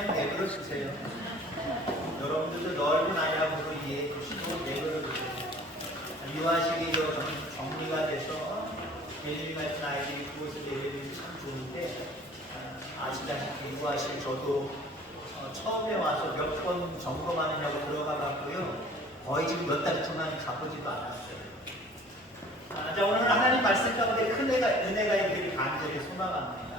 그냥 내버려 주세요. 여러분들도 넓은 아량으로 이해해 주시고 내버려 주세요. 유아식이 정리가 돼서 예림이 같은 아이들이 그곳을 내려주면 참 좋은데, 아시다시피 유아식 저도 처음에 와서 몇 번 점검하느냐고 들어가 봤고요. 거의 지금 몇 달 동안 가보지도 않았어요. 자, 오늘 하나님 말씀 가운데 큰 은혜가 있기를 간절히 소망합니다.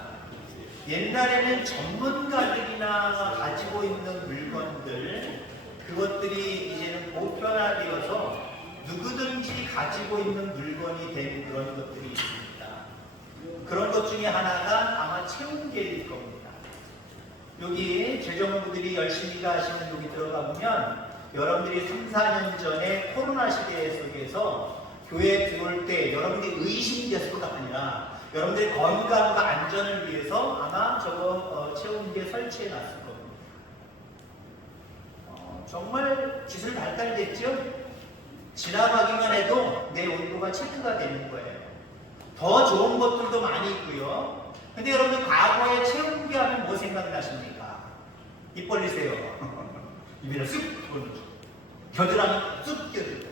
옛날에는 전문가들이나 가지고 있는 물건들, 그것들이 이제는 보편화되어서 누구든지 가지고 있는 물건이 된 그런 것들이 있습니다. 그런 것 중에 하나가 아마 체온계일 겁니다. 여기 재정부들이 열심히 일하시는 여기 들어가 보면 여러분들이 3, 4년 전에 코로나 시대 속에서 교회에 들어올 때 여러분들이 의심되서가 아니라 여러분들의 건강과 안전을 위해서 아마 저거 체온계 설치해 놨을 겁니다. 정말 기술 발달됐죠? 지나가기만 해도 내 온도가 체크가 되는 거예요. 더 좋은 것들도 많이 있고요. 근데 여러분들 과거에 체온계 하면 뭐 생각나십니까? 입 벌리세요. 입에다 쑥 집어넣죠. 겨드랑이 쑥 껴들고.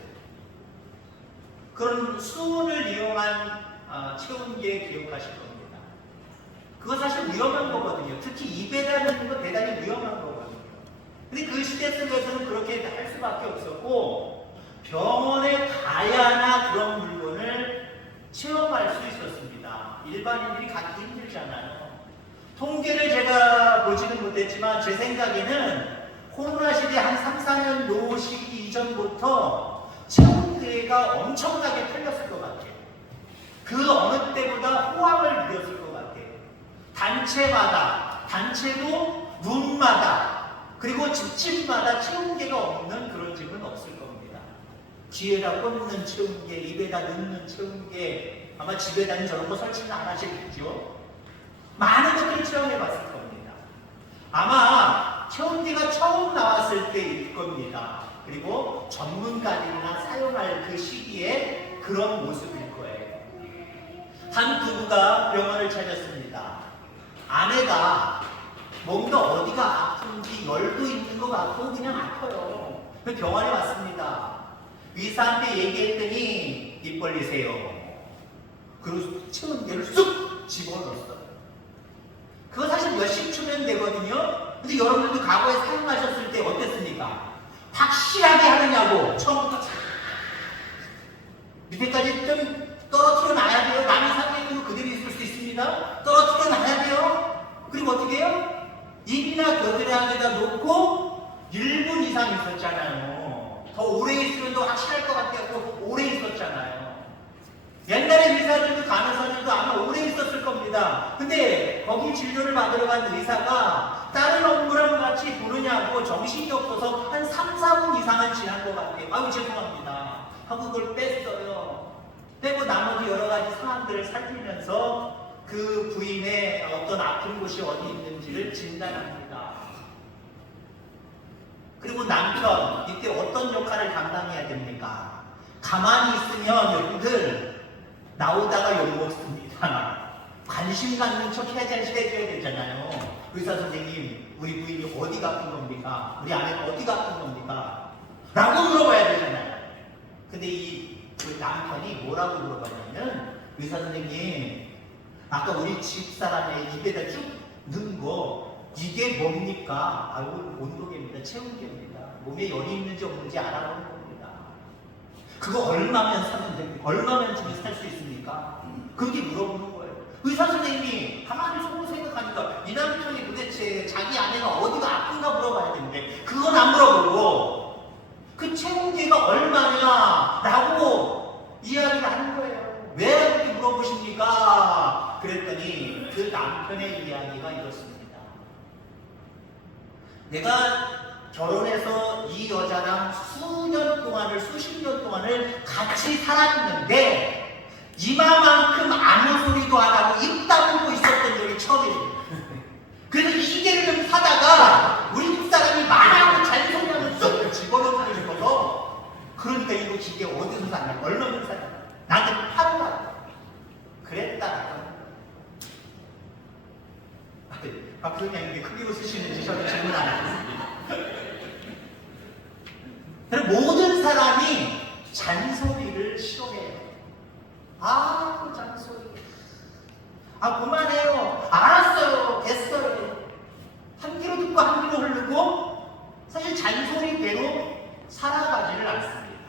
그런 수온을 이용한 체온계 기억하실 겁니다. 그거 사실 위험한 거거든요. 특히 입에다 넣는 거 대단히 위험한 거거든요. 근데 그 시대 속에서는 그렇게 할 수밖에 없었고, 병원에 가야나 그런 물건을 체험할 수 있었습니다. 일반인들이 가기 힘들잖아요. 통계를 제가 보지는 못했지만 제 생각에는 코로나 시대 한 3, 4년 요 시기 이전부터 체온계가 엄청나게 팔렸을 것 같아요. 그 어느 때보다 호황을 누렸을 것 같아요. 단체도 룸마다, 그리고 집집마다 체온계가 없는 그런 집은 없을 겁니다. 귀에다 꽂는 체온계, 입에다 넣는 체온계, 아마 집에다는 저런 거 설치는 안 하시겠죠? 많은 것들을 체험해 봤을 겁니다. 아마 체온계가 처음 나왔을 때일 겁니다. 그리고 전문가들이나 사용할 그 시기에 그런 모습일 거예요. 한 부부가 병원을 찾았습니다. 아내가 뭔가 어디가 아픈지 열도 있는 것 같고 그냥 아파요. 병원에 왔습니다. 의사한테 얘기했더니 입 벌리세요. 그리고 체온계를 쑥 집어넣었어요. 그거 사실 몇십 초면 되거든요. 근데 여러분들도 과거에 사용하셨을 때 어땠습니까? 확실하게 하느냐고 처음부터 밑에까지 좀 떨어뜨려 놔야 돼요. 남이 상태도 그대로 있을 수 있습니다. 떨어뜨려 놔야 돼요. 그리고 어떻게 해요? 입이나 겨드랑이에다 놓고 1분 이상 있었잖아요. 더 오래 있으면 더 확실할 것 같아서 오래 있었잖아요. 옛날에 의사들도 간호사들도 아마 오래 있었을 겁니다. 근데 거기 진료를 받으러 간 의사가 다른 업무랑 같이 보느냐고 정신이 없어서 한 3, 4분 이상은 지난 것 같아요. 아유 죄송합니다 하고 그걸 뺐어요. 빼고 나머지 여러 가지 사안들을 살피면서 그 부인의 어떤 아픈 곳이 어디 있는지를 진단합니다. 그리고 남편, 이때 어떤 역할을 감당해야 됩니까? 가만히 있으면 여러분들 나오다가 욕먹습니다. 관심 갖는 척 해줘야 되잖아요. 의사 선생님, 우리 부인이 어디가 아픈 겁니까? 우리 아내가 어디가 아픈 겁니까? 라고 물어봐야 되잖아요. 근데 그 남편이 뭐라고 물어봤냐면, 의사 선생님, 아까 우리 집사람의 입에다 쭉 넣은 거 이게 뭡니까? 아이고 온도계입니다. 체온계입니다. 몸에 열이 있는지 없는지 알아보는 겁니다. 그거 얼마면 사면 됩니까? 얼마면 주면 살 수 있습니까? 그렇게 물어보는 거예요. 의사 선생님이 가만히 속으로 생각하니까 이 남편이 도대체 자기 아내가 어디가 아픈가 물어봐야 되는데 그건 안 물어보고 그 체온계가 얼마냐 라고 이야기를 하는 거예요. 왜 그렇게 물어보십니까? 그랬더니 그 남편의 이야기가 이렇습니다. 내가 결혼해서 이 여자랑 수십 년 동안을 같이 살았는데 이마만큼 아무 소리도 안 하고 입 다물고 있었던 적이 처음이에요. 그래서 시계를 좀 사다가 우리 집사람이 말하고 잔소리하면 쏙 집어넣고 싶어서 그러니까 이거 시계 어디서 샀냐? 얼마나 샀냐? 나한테 팔으라고 그랬다. 박수장님이 크게 웃으시는지 저는 질문 그리고 모든 사람이 잔소리를 싫어해요. 그 잔소리. 그만해요. 알았어요. 됐어요. 한 귀로 듣고 한 귀로 흐르고 사실 잔소리대로 살아가지를 않습니다.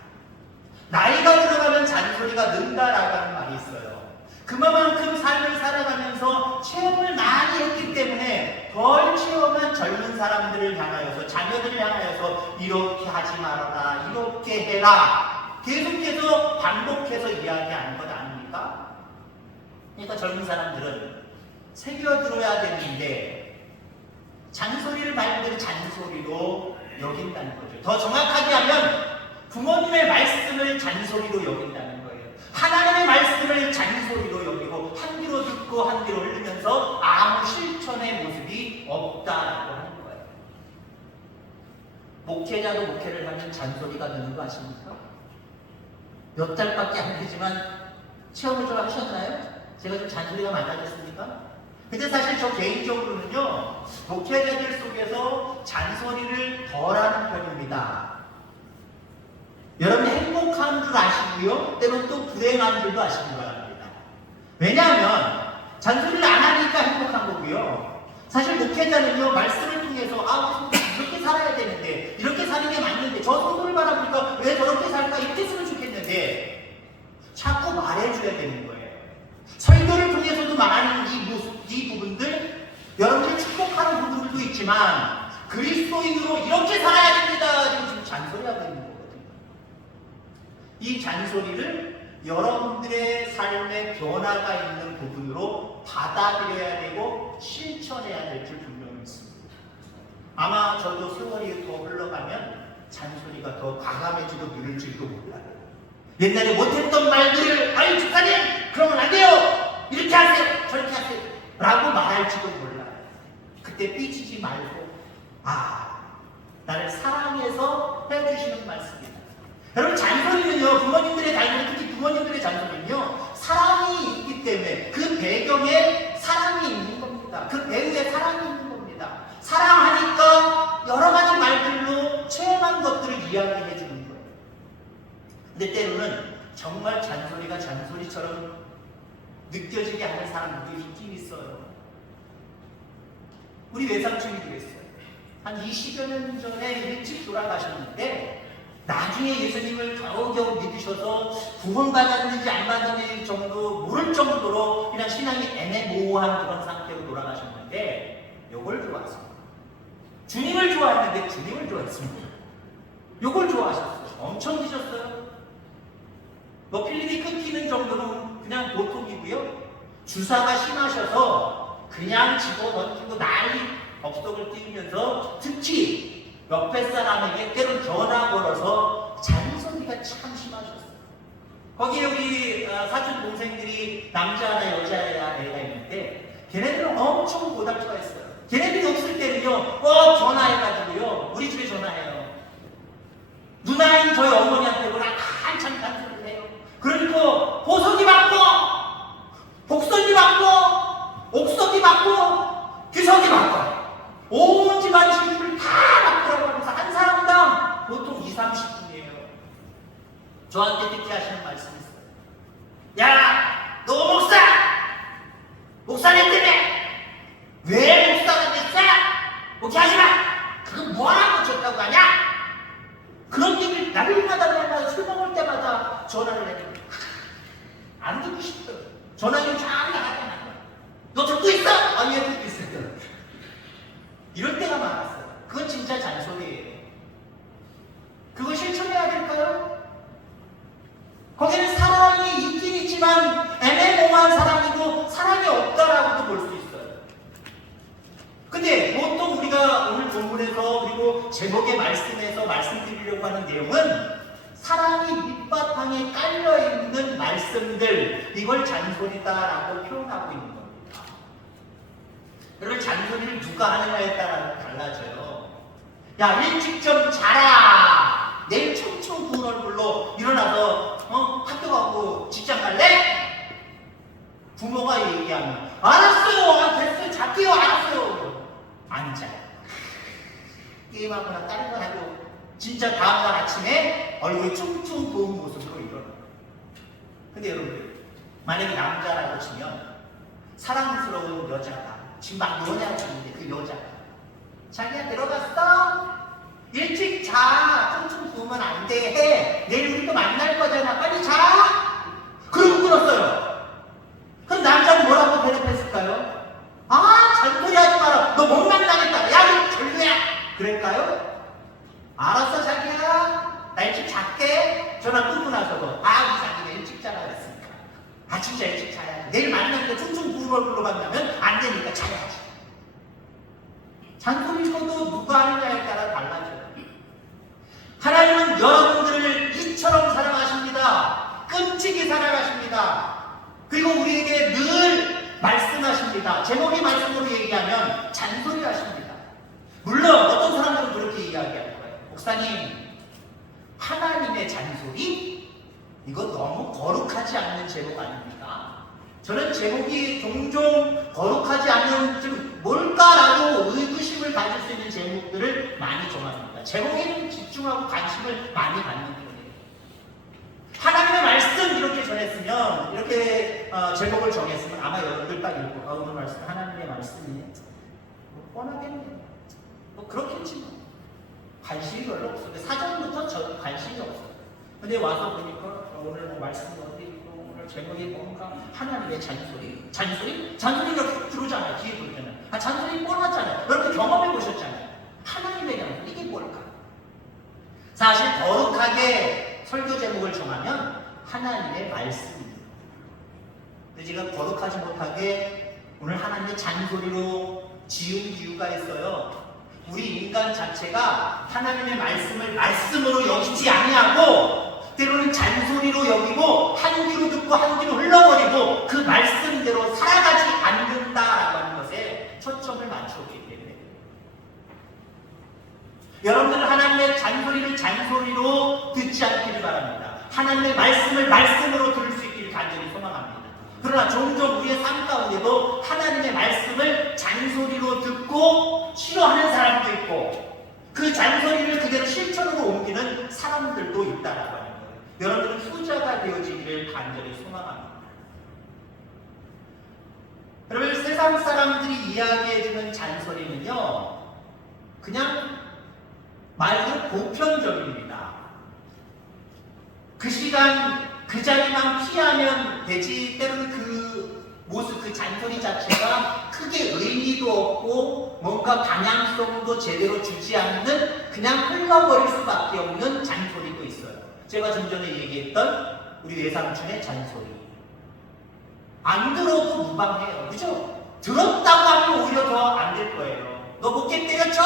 나이가 들어가면 잔소리가 는다라는 말이 있어요. 그만큼 삶을 살아가면서 체험을 많이 했기 때문에 덜 체험한 젊은 사람들을 향하여서 자녀들을 향하여서 이렇게 하지 말아라, 이렇게 해라 계속해서 반복해서 이야기하는 것 아닙니까? 그러니까 젊은 사람들은 새겨들어야 되는데 잔소리를 말대로 잔소리로 여긴다는 거죠. 더 정확하게 하면 부모님의 말씀을 잔소리로 여긴다는 거예요. 하나님의 말씀을 잔소리로 여기고 한 귀로 듣고 한 귀로 흘리면서 아무 실천의 모습이 없다라고 하는 거예요. 목회자도 목회를 하면 잔소리가 느는 거 아십니까? 몇 달밖에 안 되지만 체험을 좀 하셨나요? 제가 좀 잔소리가 많아졌습니까? 근데 사실 저 개인적으로는요, 목회자들 속에서 잔소리를 덜하는 편입니다. 여러분 행복한 줄 아시고요, 때로는 또 불행한 줄도 아시기 바랍니다. 왜냐하면 잔소리를 안 하니까 행복한 거고요. 사실 목회자는요, 말씀을 통해서 이렇게 살아야 되는데, 이렇게 사는 게 맞는데, 저 성도를 바라보니까 왜 저렇게 살까, 이렇게 했으면 좋겠는데 자꾸 말해줘야 되는 거예요. 설교를 통해서도 말하는 이 부분들, 여러분들 축복하는 부분들도 있지만 그리스도인으로 이렇게 살아야 됩니다. 지금 잔소리하고 있는 거거든요. 이 잔소리를 여러분들의 삶의 변화가 있는 부분으로 받아들여야 되고 실천해야 될 줄 분명히 있습니다. 아마 저도 세월이 더 흘러가면 잔소리가 더 과감해지고 늘을지도 몰라요. 옛날에 못했던 말들을 집사님 그러면 안 돼요, 이렇게 하세요, 저렇게 하세요 라고 말할지도 몰라요. 그때 삐지지 말고 나를 사랑해서 해주시는 말씀입니다. 여러분 잔소리는요, 부모님들의 잔소리, 특히 부모님들의 잔소리는요, 사랑이 있기 때문에 그 배경에 사랑이 있는 겁니다. 그 배후에 사랑이 있는 겁니다. 사랑하니까 여러 가지 말들로 체험한 것들을 이야기해 주는 거예요. 근데 때로는 정말 잔소리가 잔소리처럼 느껴지게 하는 사람들도 있긴 있어요. 우리 외삼촌이 그랬어요. 한 20여 년 전에 일찍 돌아가셨는데 나중에 예수님을 겨우겨우 믿으셔서 구원받았는지 안 받았는지 정도 모를 정도로 그냥 신앙이 애매모호한 그런 상태로 돌아가셨는데 요걸 좋아했습니다. 주님을 좋아했는데 주님을 좋아했습니다. 요걸 좋아하셨어요. 엄청 드셨어요. 필름이 끊기는 정도는 그냥 보통이고요. 주사가 심하셔서 그냥 집어 던지고 난리 법석을 띄우면서 특히 옆에 사람에게 때론 전화 걸어서 잔소리가 참 심하셨어요. 거기에 우리 사촌 동생들이 남자나 여자애가 있는데 걔네들은 엄청 고달파했어요. 걔네들이 없을 때는요, 꼭 전화해가지고요, 우리 집에 전화해요. 누나인 저희 어머니한테 한참 잔소리를 해요. 그러니까 보석이 받고 복석이 받고 옥석이 받고 귀석이 받고 온 집안 식구를 다 받더라고 하면서 한 사람당 보통 20-30분이에요. 저한테 특히 하시는 말씀이 있어요. 야, 너 목사님 때문에 왜 목사가 됐어? 목회하지 마. 그거 뭐하라고 줬다고 하냐? 그런 얘기를 날마다 술 먹을 때마다 전화를 해요. 안 듣고 싶어요. 전화기 쫙 나갔다. 너 듣고 있어? 아니요, 듣고 있어요. 이럴 때가 많았어요. 그건 진짜 잔소리예요. 그거 실천해야 될까요? 거기는 사랑이 있긴 있지만 애매모호한 사랑이고 사랑이 없다라고도 볼 수 있어요. 근데 보통 우리가 오늘 본문에서 그리고 제목의 말씀에서 말씀드리려고 하는 내용은 사랑이 밑바탕에 깔려있는 말씀들, 이걸 잔소리다라고 표현하고 있는 겁니다. 여러분, 잔소리를 누가 하느냐에 따라 달라져요. 야, 일찍 좀 자라. 내일 청청 부은 얼굴로 일어나서 학교 가고 직장 갈래? 부모가 얘기하면 알았어요, 됐어요, 잘게요, 알았어요. 안 자요. 게임하거나 다른 거 하고 진짜 다음날 아침에 이렇게 퉁퉁 부은 모습으로 일어나. 근데 여러분들, 만약에 남자라고 치면 사랑스러운 여자가 지금 막 연애하고 있는데 그 여자가 자기야 들어갔어? 일찍 자. 퉁퉁 부으면 안 돼. 해. 내일 우리 또 만날 거잖아. 빨리 자. 그러고 끊었어요. 그럼 남자는 뭐라고 대답했을까요? 아, 잔소리 하지 마라. 너 못 만나겠다. 야, 너 별로야. 그럴까요? 알았어, 자기야. 나 일찍 잘게. 전화 끊고 나서도 우리 자기가 일찍 자라 그랬으니까. 진짜 일찍 자야지. 내일 만나는데 퉁퉁 부은 얼굴로 만나면 안 되니까 자야지. 잔소리 쳐도 누가 하느냐에 따라 달라져요. 하나님은 여러분들을 이처럼 사랑하십니다. 끔찍이 사랑하십니다. 그리고 우리에게 늘 말씀하십니다. 제목이 말씀으로 얘기하면 잔소리 하십니다. 물론 어떤 사람들은 그렇게 이야기할 거예요. 목사님, 하나님의 잔소리? 이거 너무 거룩하지 않는 제목 아닙니까? 저는 제목이 종종 거룩하지 않은 좀 뭘까라고 의구심을 가질 수 있는 제목들을 많이 정합니다. 제목에 집중하고 관심을 많이 갖는 거예요. 하나님의 말씀 이렇게 전했으면, 이렇게 제목을 정했으면 아마 여러분들 딱 읽고 오늘 말씀 하나님의 말씀이 뻔하겠네. 그렇겠지 뭐. 관심이 별로 없어. 사전부터 저 관심이 없어. 근데 와서 보니까 오늘 말씀이 어디 있고 오늘 제목이 뭔가 하나님의 잔소리. 잔소리가 훅 들어오잖아요. 뒤에 보면 잔소리 뻔하잖아요. 여러분 경험해 보셨잖아요. 하나님의 잔소리 이게 뭘까? 사실 거룩하게 설교 제목을 정하면 하나님의 말씀입니다. 근데 제가 거룩하지 못하게 오늘 하나님의 잔소리로 지은 이유가 있어요. 우리 인간 자체가 하나님의 말씀을 말씀으로 여기지 아니하고 때로는 잔소리로 여기고 한 귀로 듣고 한 귀로 흘러버리고 그 말씀대로 살아가지 않는다라고 하는 것에 초점을 맞추기 때문에 여러분들은 하나님의 잔소리를 잔소리로 듣지 않기를 바랍니다. 하나님의 말씀을 말씀으로 들을 수 있기를 간절히 소망합니다. 그러나 종종 우리의 삶 가운데도 하나님의 말씀을 잔소리로 듣고 싫어하는 사람도 있고 그 잔소리를 그대로 실천으로 옮기는 사람들도 있다라고 하는 거예요. 여러분들은 후자가 되어지기를 간절히 소망합니다. 여러분, 세상 사람들이 이야기해주는 잔소리는요, 그냥 말 그대로 보편적입니다. 그 시간 그 자리만 피하면 되지, 때로는 그 모습, 그 잔소리 자체가 크게 의미도 없고 뭔가 방향성도 제대로 주지 않는 그냥 흘러버릴 수밖에 없는 잔소리도 있어요. 제가 좀 전에 얘기했던 우리 외삼촌의 잔소리. 안 들어도 무방해요. 그죠? 들었다고 하면 오히려 더 안 될 거예요. 너 목게 때려쳐!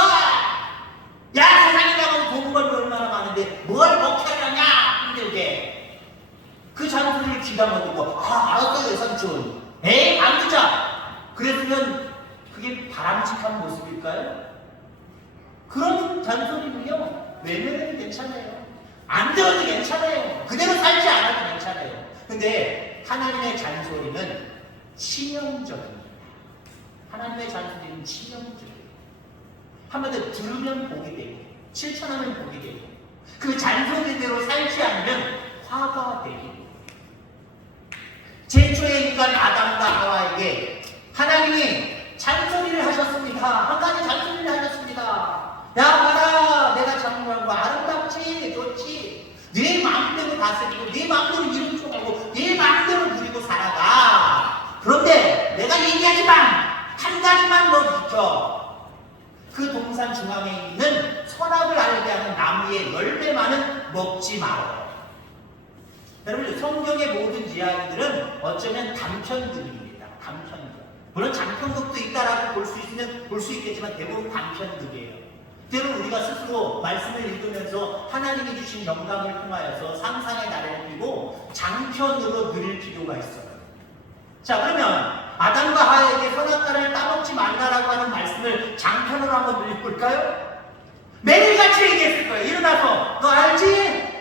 야, 세상에 나가서 돈 벌면 얼마나 많은데 뭘 먹혀려냐! 힘들게. 그 잔소리를 귀가 먹고 알았어요 외삼촌. 에이 안 듣자. 그랬으면 그게 바람직한 모습일까요? 그런 잔소리는요 외면해도 괜찮아요. 안 들어도 괜찮아요. 그대로 살지 않아도 괜찮아요. 근데 하나님의 잔소리는 치명적입니다. 하나님의 잔소리는 치명적이에요. 한번 더 들으면 복이 되고 실천하면 복이 되고 그 잔소리대로 살지 않으면 화가 되고. 제초의 인간 아담과 하와에게 하나님이 잔소리를 하셨습니다. 한 가지 잔소리를 하셨습니다. 야 봐라, 내가 창조한 거 아름답지 좋지. 네 마음대로 다스리고 네 마음대로 이름 줘가고 네 마음대로 누리고 살아가. 그런데 내가 얘기하지만 한 가지만 너 지켜. 그 동산 중앙에 있는 선악을 알게 하는 나무의 열매만은 먹지 마라. 여러분, 성경의 모든 이야기들은 어쩌면 단편극입니다. 단편극. 물론 장편극도 있다라고 볼 수 있겠지만 대부분 단편극이에요. 때로는 우리가 스스로 말씀을 읽으면서 하나님이 주신 영감을 통하여서 상상의 나래를 띄고 장편으로 누릴 필요가 있어요. 자, 그러면 아담과 하와에게 선악과를 따먹지 말라라고 하는 말씀을 장편으로 한번 읽어볼까요? 매일같이 얘기했을 거예요. 일어나서 너 알지?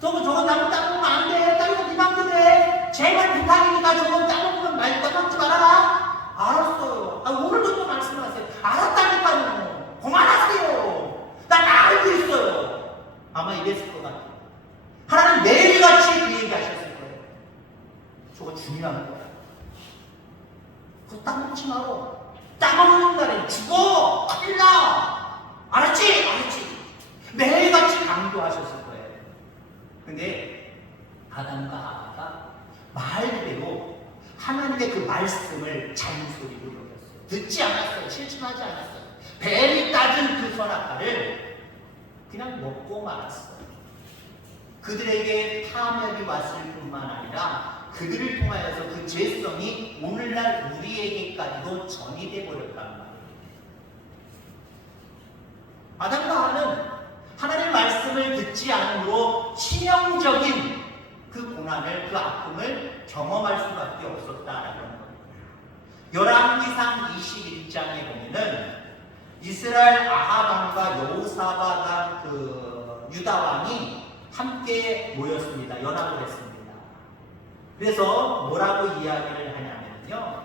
저거 나무 따먹으면 안 돼. 따먹으면 네 맘대로 해. 제발 부탁이니까 저거 따먹으면 따먹지 말아라. 알았어요. 오늘도 또 말씀하세요. 알았다니까요. 그만하세요. 난 알고 있어요. 아마 이랬을 것 같아요. 아담과 하와가 말 그대로 하나님의 그 말씀을 잔소리로 여겼어요. 듣지 않았어요. 실천하지 않았어요. 벨이 따준 그 선악과를 그냥 먹고 말았어요. 그들에게 파멸이 왔을 뿐만 아니라 그들을 통하여서 그 죄성이 오늘날 우리에게까지도 전이돼 버렸단 말이에요. 아담과 하와는 하나님의 말씀을 듣지 않으므로 치명적인 그 고난을, 그 아픔을 경험할 수밖에 없었다라는 거예요. 열왕기상 21장에 보면은 이스라엘 아합 왕과 여호사밧 왕 그 유다 왕이 함께 모였습니다. 연합을 했습니다. 그래서 뭐라고 이야기를 하냐면요,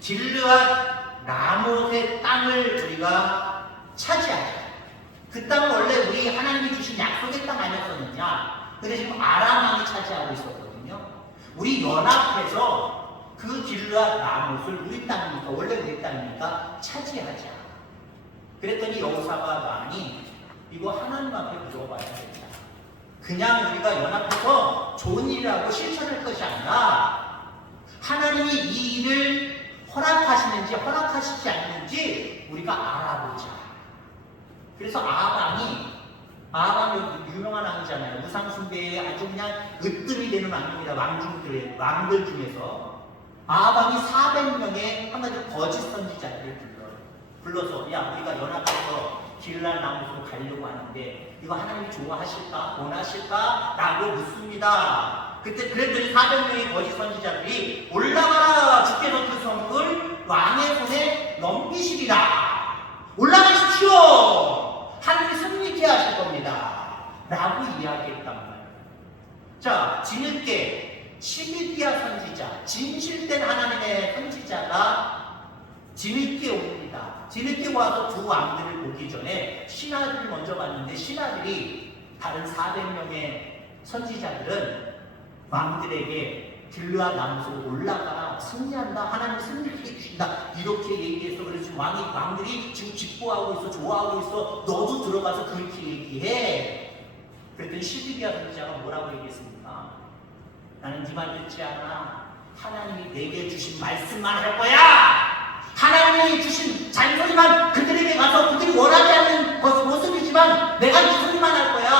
길르앗 라못의 땅을 우리가 차지하자. 그 땅은 원래 우리 하나님이 주신 약속의 땅 아니었었느냐? 근데 지금 아람 왕이 차지하고 있었거든요. 우리 연합해서 그 길르앗 라못을 우리 땅이니까, 원래 우리 땅이니까 차지하자. 그랬더니 여호사밧 왕이 이거 하나님 앞에 물어봐야 된다. 그냥 우리가 연합해서 좋은 일이라고 실천할 것이 아니라 하나님이 이 일을 허락하시는지 허락하시지 않는지 우리가 알아보자. 그래서 아합 왕이 유명한 왕이잖아요. 우상숭배에 아주 그냥 으뜸이 되는 왕입니다. 왕들 중에서 아합 왕이 400명의 한마디로 거짓 선지자들을 불러서 야, 우리가 연합해서 길르앗 라못으로 가려고 하는데 이거 하나님이 좋아하실까? 원하실까? 라고 묻습니다. 그랬더니 400명의 거짓 선지자들이 올라가라, 주께서 그 성을 왕의 손에 넘기시리라. 올라가십시오. 하나님이 승리케 하실 겁니다. 라고 이야기했단 말이에요. 자, 뒤늦게 시드기야 선지자, 진실된 하나님의 선지자가 뒤늦게 옵니다. 뒤늦게 와서 두 왕들을 보기 전에 신하들을 먼저 봤는데, 신하들이 다른 400명의 선지자들은 왕들에게 길르앗 라못으로 올라가라, 승리한다, 하나님 승리를 주신다, 이렇게 얘기해서, 그래서 왕들이 지금 기뻐하고 있어, 좋아하고 있어, 너도 들어가서 그렇게 얘기해. 그랬더니 시드기야 선지자가 뭐라고 얘기했습니까? 나는 네 말 듣지 않아. 하나님이 내게 주신 말씀만 할 거야. 하나님이 주신 잔소리만 그들에게 가서 그들이 원하지 않는 모습이지만 내가 그 소리만 할 거야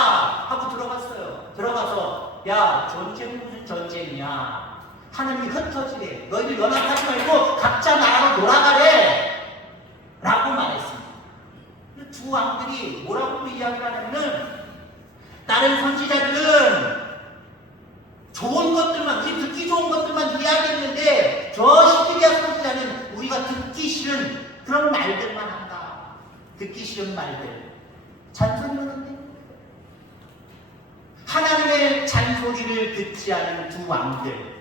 하고 들어갔어요. 들어가서 야, 전쟁이 무슨 전쟁이야. 하나님이 흩어지래. 너희들 연합하지 말고 각자 나라로 돌아가래 라고 말했습니다. 두 왕들이 뭐라고 이야기를 하냐면, 다른 선지자들은 좋은 것들만, 듣기 좋은 것들만 이야기했는데 저 시드기야 선지자는 우리가 듣기 싫은 그런 말들만 한다. 듣기 싫은 말들. 잔소리만 한대. 하나님의 잔소리를 듣지 않은 두 왕들.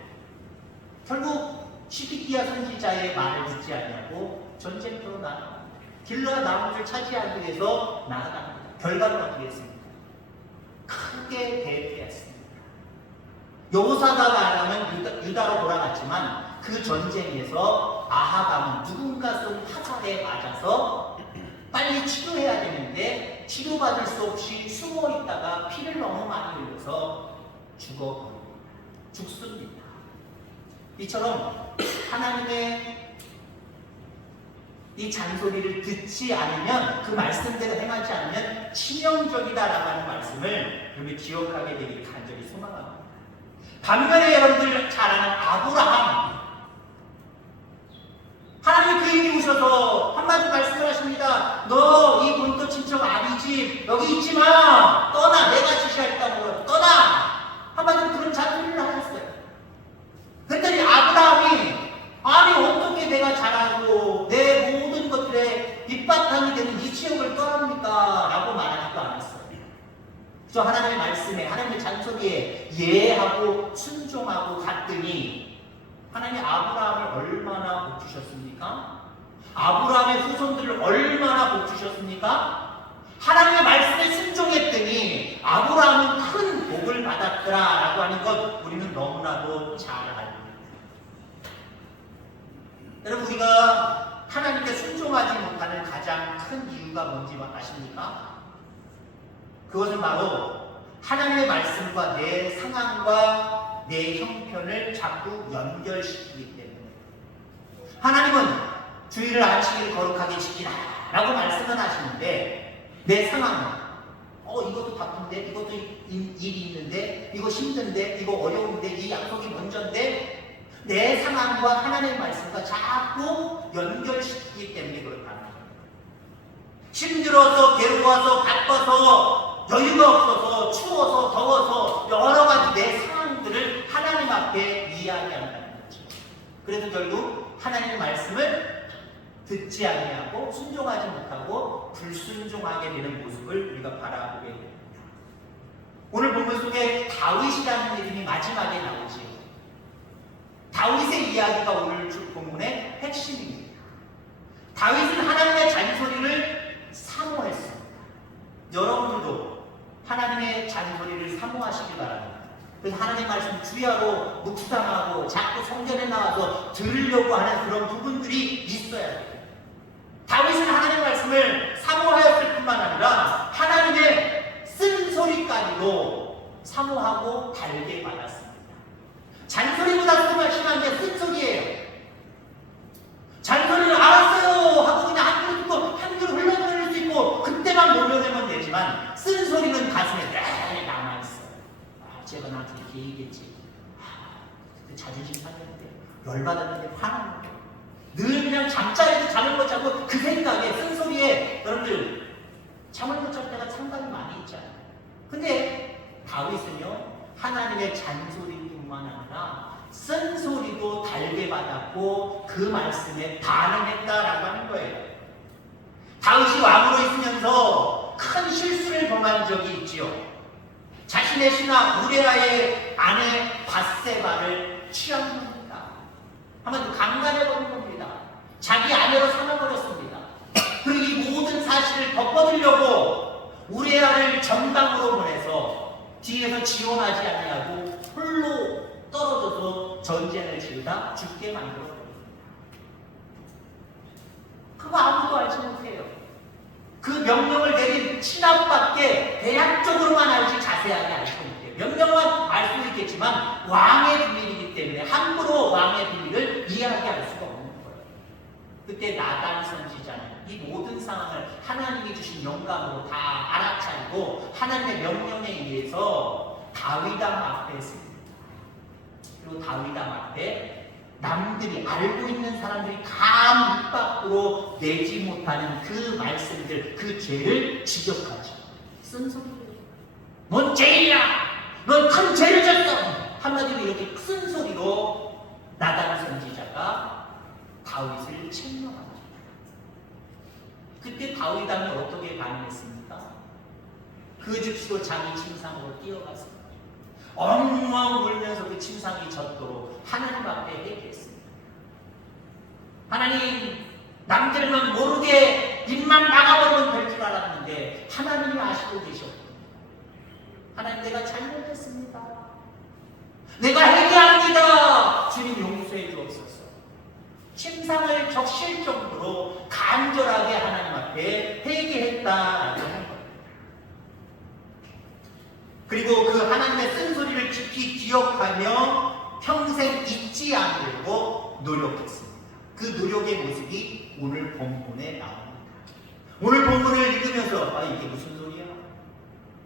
결국 시드기야 선지자의 말을 듣지 않냐고 전쟁터로 나아갑니다. 길르앗 라못을 차지하기 위해서 나아갑니다. 결과는 어떻게 했습니까? 크게 대패했습니다. 여호사밧 왕은 유다로 돌아갔지만 그 전쟁에서 아합 왕은 누군가 쏜 화살에 맞아서 빨리 치료해야 되는데 치료받을 수 없이 숨어 있다가 피를 너무 많이 흘려서 죽습니다. 이처럼 하나님의 이 잔소리를 듣지 않으면, 그 말씀대로 행하지 않으면 치명적이다라고 하는 말씀을 여러분이 기억하게 되기를 간절히 소망합니다. 반면에 여러분들 잘 아는 아브라함, 하나님이 그에게 오셔서 한마디 말씀을 하십니다. 너 이 본토 친척 아비집 여기 있지마, 떠나. 내가 지시할 땅으로 떠나. 한마디로 그런 잔소리를 하셨어요. 그랬더니 아브라함이 아니 어떻게 내가 잘하고 내 모든 것들의 밑바탕이 되는 이 지역을 떠납니까? 라고 말하지도 않았어요. 그래서 하나님의 말씀에, 하나님의 잔소리에 예하고 순종하고 갔더니 하나님이 아브라함을 얼마나 복 주셨습니까? 아브라함의 후손들을 얼마나 복 주셨습니까? 하나님의 말씀에 순종했더니 아브라함은 큰 복을 받았더라라고 하는 것 우리는 너무나도 잘 알고 있습니다. 여러분, 우리가 하나님께 순종하지 못하는 가장 큰 이유가 뭔지 아십니까? 그것은 바로 하나님의 말씀과 내 상황과 내 형편을 자꾸 연결시키기 때문에 하나님은 주일을 안식일을 거룩하게 지키라 라고 말씀은 하시는데 내 상황은 이것도 바쁜데 이것도 일이 있는데 이거 힘든데 이거 어려운데 이 약속이 먼저인데 내 상황과 하나님의 말씀과 자꾸 연결시키기 때문에 그렇다는 거예요. 힘들어서 괴로워서 바빠서 여유가 없어서 추워서 더워서 여러 가지 내 상황들을 하나님 앞에 이야기한다는 거죠. 그래서 결국 하나님의 말씀을 듣지 아니하고 순종하지 못하고 불순종하게 되는 모습을 우리가 바라보게 됩니다. 오늘 본문 속에 다윗이라는 이름이 마지막에 나오지요. 다윗의 이야기가 오늘 본문의 핵심입니다. 다윗은 하나님의 잔소리를 사모했습니다. 여러분들도 하나님의 잔소리를 사모하시기 바랍니다. 그래서 하나님의 말씀 주야로 묵상하고 자꾸 성전에 나와서 들으려고 하는 그런 부분들이 있어야 돼요. 다윗은 하나님의 말씀을 사모하였을 뿐만 아니라 하나님의 쓴소리까지도 사모하고 달게 받았습니다. 잔소리보다 심한 게 쓴소리예요. 잔소리를 알았어요 하고 그냥 한 그릇 듣고 한 그릇 흘러들을 수 있고 그때만 놀려내면 되지만 쓴소리는 가슴에 늘 남아있어요. 제가 나한테 이렇게 얘기했지. 그 자존심 상했는데 열받았는데 화났는데 늘 그냥 잠자리도 잠을 못 자고 그 생각에 쓴소리에 여러분들 잠을 못 잘 때가 상당히 많이 있잖아요. 근데 다윗은요 하나님의 잔소리뿐만 아니라 쓴소리도 달게 받았고 그 말씀에 반응했다라고 하는 거예요. 다윗이 왕으로 있으면서 큰 실수를 범한 적이 있지요. 자신의 신하 우레아의 아내 밧세바를 취한 한번 강간해버린 겁니다. 자기 아내로 삼아버렸습니다. 그리고 이 모든 사실을 덮어두려고 우레아를 전방으로 보내서 뒤에서 지원하지 아니하고 홀로 떨어져서 전쟁을 지으다 죽게 만들어버립니다. 그거 아무도 알지 못해요. 그 명령을 내린 신하밖에 대략적으로만 알지 자세하게 알지 못해요. 명령만 알 수 있겠지만 왕의 비밀이기 때문에 함부로 왕의 비밀을 이야기할 수가 없는 거예요. 그때 나단 선지자는 이 모든 상황을 하나님이 주신 영감으로 다 알아차리고 하나님의 명령에 의해서 다윗왕 앞에 씁니다. 그리고 다윗왕 앞에 남들이 알고 있는 사람들이 감 입 밖으로 내지 못하는 그 말씀들, 그 죄를 지적하죠. 쓴소리예요. 넌 죄인이야! 넌 큰 죄를 졌어! 한마디로 이렇게 큰 소리로 나단 선지자가 다윗을 책망합니다. 그때 다윗 왕이 어떻게 반응했습니까? 그 즉시로 자기 침상으로 뛰어갔습니다. 엉엉 울면서 그 침상이 젖도록 하나님 앞에 회개했습니다. 하나님, 남들만 모르게 입만 막아버리면 될 줄 알았는데 하나님이 아시고 계셨고 하나님 내가 잘못했습니다. 내가 회개합니다. 주님 용서해 주옵소서. 침상을 적실 정도로 간절하게 하나님 앞에 회개했다라고 하는 거예요. 그리고 그 하나님의 쓴소리를 깊이 기억하며 평생 잊지 않으려고 노력했습니다. 그 노력의 모습이 오늘 본문에 나옵니다. 오늘 본문을 읽으면서 이게 무슨 소리야?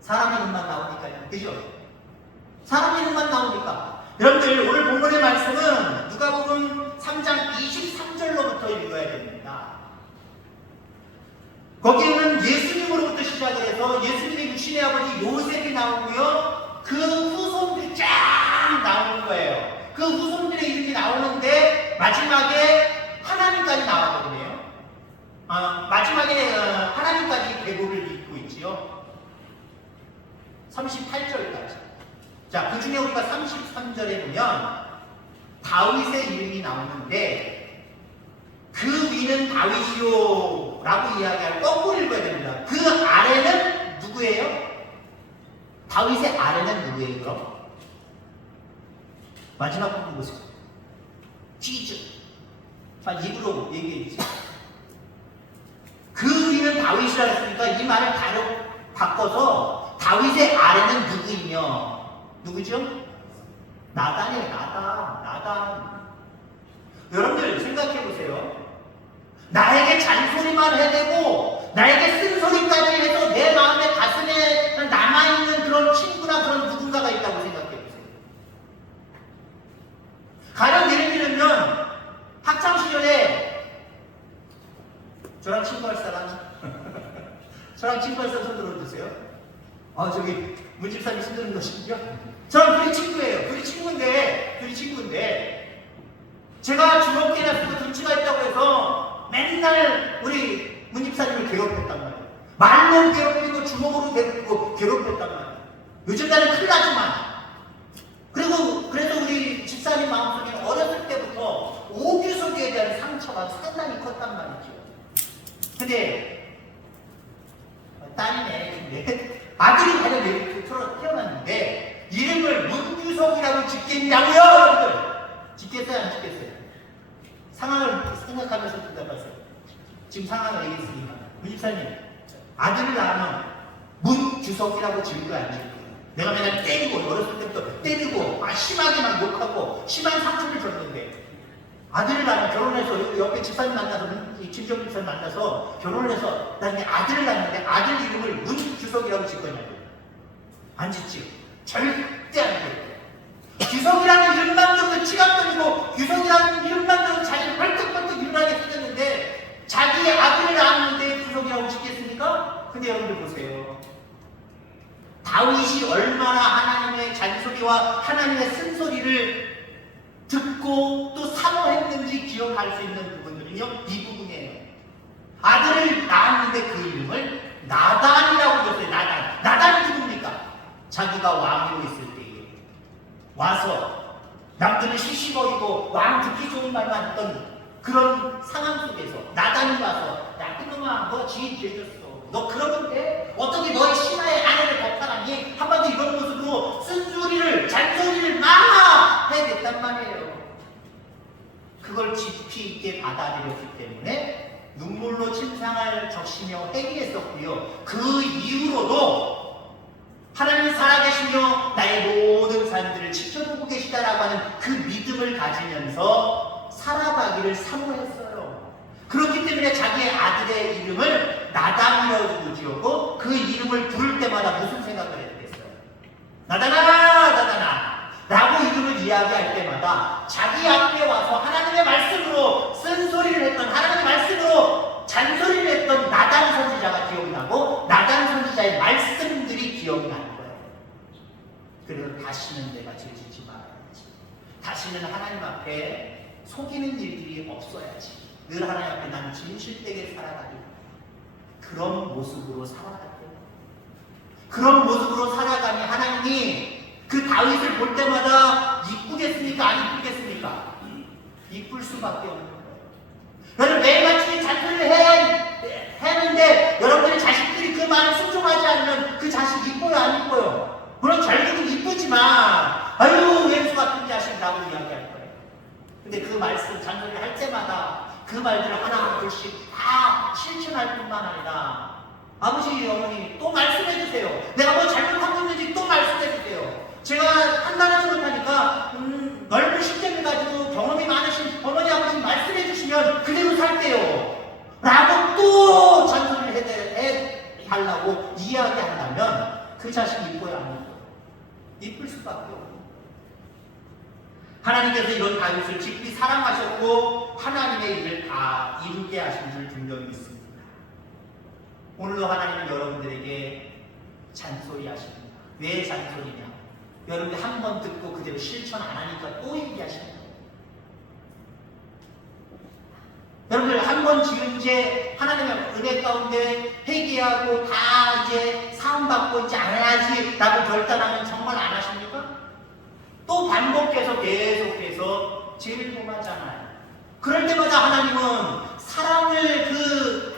사람 이름만 나오니까요. 그죠? 사람 이름만 나오니까. 여러분들 오늘 본문의 말씀은 누가복음 3장 23절로부터 읽어야 됩니다. 거기에는 예수님으로부터 시작을 해서 예수님의 육신의 아버지 요셉이 나오고요. 그 후손들이 쫙 나오는 거예요. 그 후손들의 이름이 나오는데 마지막에 하나님까지 나와버리네요. 마지막에 하나님까지 대보를 잇고 있지요. 38절까지. 자, 그 중에 우리가 33절에 보면 다윗의 이름이 나오는데 그 위는 다윗이요 라고 이야기할 거꾸로 읽어야 됩니다. 그 아래는 누구예요? 다윗의 아래는 누구예요? 그럼? 마지막 부분 보세요. 퀴즈. 입으로 얘기해 주세요. 그 위는 다윗이라 했으니까 이 말을 바로 바꿔서 다윗의 아내는 누구이며? 누구죠? 나단이에요. 나단. 여러분들 생각해 보세요. 나에게 잔소리만 해대고 나에게 쓴소리까지 해서 내 마음에 가슴에 남아있는 그런 친구나 그런 누군가가 있다고 생각해 보세요. 가령 예를 들면 학창시절에 저랑 친구할 사람? 저랑 친구할 사람 손 들어주세요. 저기 문집사님 손 드는 것이군요. 저랑 둘이 친구예요. 둘이 친구인데 제가 주먹 때나 쓰고 등치가 있다고 해서 맨날 우리 문집사님을 괴롭혔단 말이에요. 말로 괴롭히고 주먹으로 괴롭혔단 말이에요. 요즘 나는 큰일 나지만 그래서 우리 집사님 마음속에 어렸을 때부터 오규석에 대한 상처가 상당히 컸단 말이죠. 근데 딸이네. 아들이 가장 이렇게 태어났는데 이름을 문규석이라고 짓겠냐고요, 여러분들. 짓겠어요, 안 짓겠어요? 상황을 생각하면서 대답하세요. 지금 상황을 얘기했으니까. 문집사님, 아들을 낳으면 문규석이라고 지을 거야, 안 지을 거야? 내가 맨날 때리고, 어렸을 때부터 때리고, 심하게 막 욕하고, 심한 상처를 줬는데, 아들을 낳으면 결혼해서, 옆에 집사님 만나서, 김정 집사님 만나서 결혼을 해서, 나중에 아들을 낳는데, 아들 이름을 문규석이라고 지을 거냐고. 안 짓지. 절대 안 돼. 규석이라는 이름만 들어도 치감떨리고 규석이라는 이름만 들어도 자기를 벌떡벌떡 일어나게 생겼는데 자기의 아들을 낳았는데 규석이라고 짓겠습니까? 근데 여러분들 보세요. 다윗이 얼마나 하나님의 잔소리와 하나님의 쓴소리를 듣고 또 사모했는지 기억할 수 있는 부분들은요, 이 부분이에요. 아들을 낳았는데 그 이름을 나단이라고 줬어요. 나단이 누굽니까? 자기가 왕으로 있을 때에 와서 남들은 시시거리고 왕 듣기 좋은 말만 했던 그런 상황 속에서 나단이 와서 야 그놈아 너 지인 죄졌어. 너 그러면 돼? 어떻게 너의 신하의 아내를 법탈하니? 한마디 이런 모습으로 쓴소리를 잔소리를 막 해댔단 말이에요. 그걸 깊이 있게 받아들였기 때문에 눈물로 침상을 적시며 회개했었고요. 그 이후로도 하나님은 살아계시며 나의 모든 삶들을 지켜보고 계시다라고 하는 그 믿음을 가지면서 살아가기를 사모했어요. 그렇기 때문에 자기의 아들의 이름을 나단이라고 지었고 그 이름을 부를 때마다 무슨 생각을 했겠어요? 나단아 라고 이름을 이야기할 때마다 자기 앞에 와서 하나님의 말씀으로 쓴소리를 했던, 하나님의 말씀으로 잔소리를 했던 나단 선지자가 기억나고 나단 선지자의 말씀들이 기억나는 거예요. 그래서 다시는 내가 죄짓지 말아야지. 다시는 하나님 앞에 속이는 일들이 없어야지. 늘 하나님 앞에 나는 진실되게 살아가기. 그런 모습으로 살아갔대요. 그런 모습으로 살아가니 하나님이 그 다윗을 볼 때마다 이쁘겠습니까? 안 이쁘겠습니까? 이쁠 수밖에 없는 거예요. 여러분 매일같이 잔소리를 했는데 여러분들의 자식들이 그 말을 순종하지 않으면 그 자식 이뻐요? 안 이뻐요? 물론 결국은 이쁘지만 아유 왼수 같은 자식이라고 이야기할 거예요. 근데 그 말씀 잔소리를 할 때마다 그 말들을 하나둘씩 다 실천할 뿐만 아니라 아버지 어머니 또 말씀해 주세요. 내가 뭐 잘못하고 있는지 또 말씀해 주세요. 제가 판단하지 못하니까 넓은 실력을 가지고 경험이 많으신 어머니 아버지 말씀해 주시면 그대로 살게요 라고 또 잔소리를 해달라고 이야기한다면 그 자식이 이뻐요 안 이뻐요? 이쁠 수밖에 없어요. 하나님께서 이런 다윗을 깊이 사랑하셨고 하나님의 일을 다 이루게 하신 줄 분명히 믿습니다. 오늘도 하나님은 여러분들에게 잔소리 하십니다. 왜 잔소리냐? 여러분들 한 번 듣고 그대로 실천 안 하니까 또 얘기하시는 거예요. 여러분들 한 번 지금 이제 하나님의 은혜 가운데 회개하고 다 이제 사함받고 이제 안 해야지 라고 결단하면 정말 안 하십니까? 또 반복해서 계속해서 죄를 범하잖아요. 그럴 때마다 하나님은 사랑을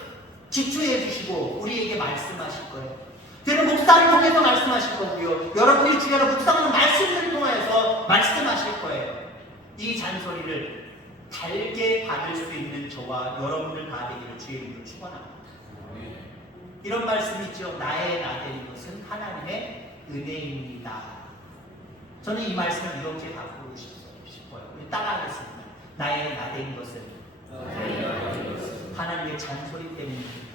기초해 주시고 우리에게 말씀하실 거예요. 때로는 묵상을 통해서 말씀하실 거고요. 여러분이 주야로 묵상하는 말씀을 통해서 말씀하실 거예요. 이 잔소리를 달게 받을 수 있는 저와 여러분을 다 되기를 주의 이름으로 축원합니다. 이런 말씀이 있죠. 나의 나된 것은 하나님의 은혜입니다. 저는 이 말씀을 이렇게 바꾸고 싶어요. 우리 따라하겠습니다. 나의 나된 것은 하나님의 잔소리 때문입니다.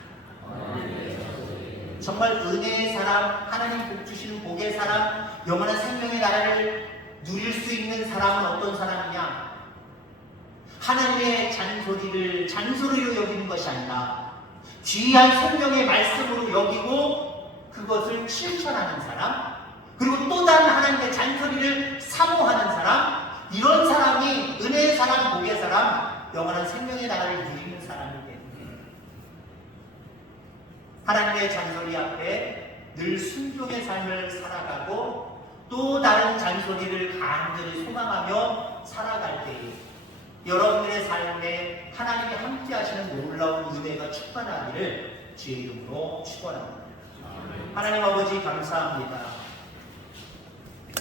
정말 은혜의 사람, 하나님 복 주시는 복의 사람, 영원한 생명의 나라를 누릴 수 있는 사람은 어떤 사람이냐? 하나님의 잔소리를 잔소리로 여기는 것이 아니라 귀한 성령의 말씀으로 여기고 그것을 실천하는 사람, 그리고 또 다른 하나님의 잔소리를 사모하는 사람, 이런 사람이 은혜의 사람, 복의 사람, 영원한 생명의 나라를 누리는 사람이기 때문에 하나님의 잔소리 앞에 늘 순종의 삶을 살아가고 또 다른 잔소리를 간절히 소망하며 살아갈 때에 여러분들의 삶에 하나님이 함께 하시는 놀라운 은혜가 충만하기를 주의 이름으로 축원합니다. 하나님 아버지 감사합니다.